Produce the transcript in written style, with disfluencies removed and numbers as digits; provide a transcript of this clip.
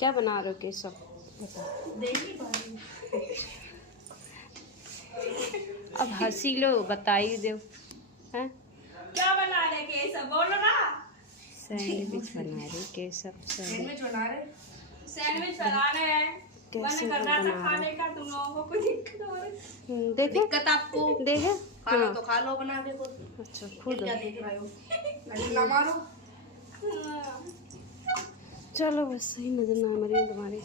क्या बना रहे हो केशव? अब हंसी लो, बता ही दो। हैं क्या बना रहे केशव, बोलो ना। सैंडविच बना रहे केशव। सैंडविच बना रहे हैं। मन कर रहा था खाने का, तुम लोगों को कोई दिक्कत हो रही? दिक्कत आपको देखे खा लो तो खा लो बना के खुद। अच्छा खुद क्या देख रहे हो? ना मारो। चलो बस सही नजर ना आ रही तुम्हारी।